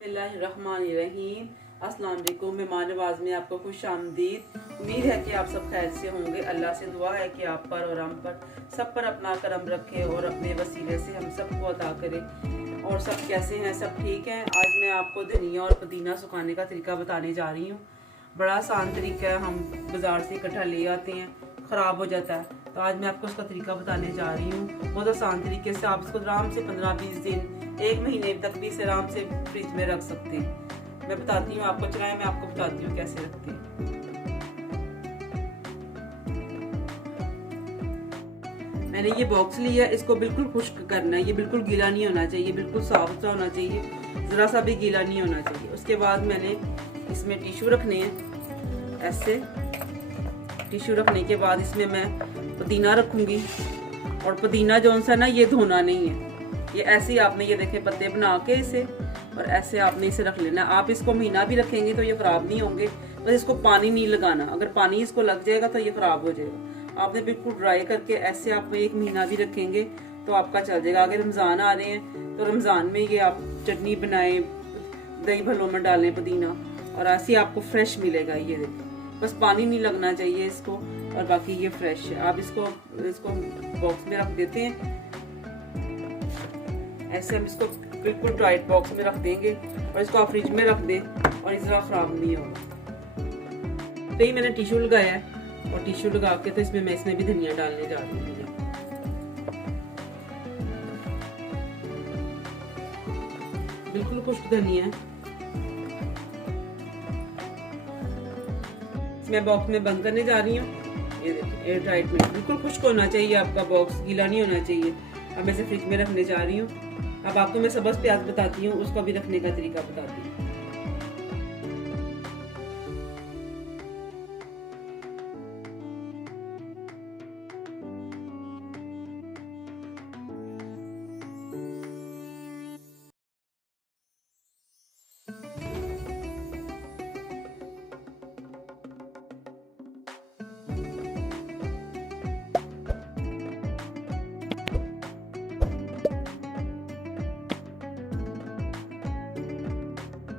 बिस्मिल्लाहिर्रहमानिर्रहीम। अस्सलाम वालेकुम। मेहमान नवाज में आपको खुश आमदीद। उम्मीद है कि आप सब खैर से होंगे। अल्लाह से दुआ है कि आप पर और हम पर सब पर अपना करम रखे और अपने वसीले से हम सबको अता करे। और सब कैसे हैं? सब ठीक हैं। आज मैं आपको धनिया और पुदीना सुखाने का तरीका बताने जा रही हूँ। बड़ा आसान तरीका है, हम बाज़ार से इकट्ठा ले आते हैं, ख़राब हो जाता है। तो आज मैं आपको उसका तरीका बताने जा रही हूँ। बहुत आसान तरीके से आप इसको आराम से 15-20 दिन, 1 महीने तक भी इसे आराम से फ्रिज में रख सकते हैं। मैं बताती हूँ आपको, चलाएं, मैं आपको बताती हूँ कैसे रखते हैं। मैंने ये बॉक्स लिया, इसको बिल्कुल खुश्क करना है। ये बिल्कुल गीला नहीं होना चाहिए, बिल्कुल साफ सुथरा होना चाहिए, ज़रा सा भी गीला नहीं होना चाहिए। उसके बाद मैंने इसमें टिश्यू रखने हैं। ऐसे टिश्यू रखने के बाद इसमें मैं पुदीना रखूँगी। और पुदीना जो सा ना, ये धोना नहीं है, ये ऐसे ही आपने ये देखे पत्ते बना के इसे और ऐसे आपने इसे रख लेना। आप इसको महीना भी रखेंगे तो ये ख़राब नहीं होंगे, बस इसको पानी नहीं लगाना। अगर पानी इसको लग जाएगा तो ये ख़राब हो जाएगा। आपने बिल्कुल ड्राई करके ऐसे आप 1 महीना भी रखेंगे तो आपका चल जाएगा। अगर रमज़ान आ रहे हैं तो रमज़ान में ये आप चटनी बनाएं, दही भल्लों में डालें पुदीना, और ऐसे आपको फ्रेश मिलेगा। ये देखें, बस पानी नहीं लगना चाहिए इसको, और बाकी ये फ्रेश है। आप इसको बॉक्स में रख देते हैं। ऐसे हम इसको बिल्कुल टाइट बॉक्स में रख देंगे और इसको आप फ्रिज में रख दें और इस तरह ख़राब नहीं होगा। तो ये मैंने टिश्यू लगाया है, और टिश्यू लगा के तो इसमें भी धनिया डालने जा रही हूँ। बिल्कुल खुश्क धनिया है। मैं बॉक्स में बंद करने जा रही हूँ। ये देखिए, एयर टाइट में बिल्कुल खुश्क होना चाहिए आपका बॉक्स, गीला नहीं होना चाहिए। अब मैं इसे फ्रिज में रखने जा रही हूँ। अब आपको मैं सब्ज़ प्याज बताती हूँ, उसका भी रखने का तरीका बताती हूँ।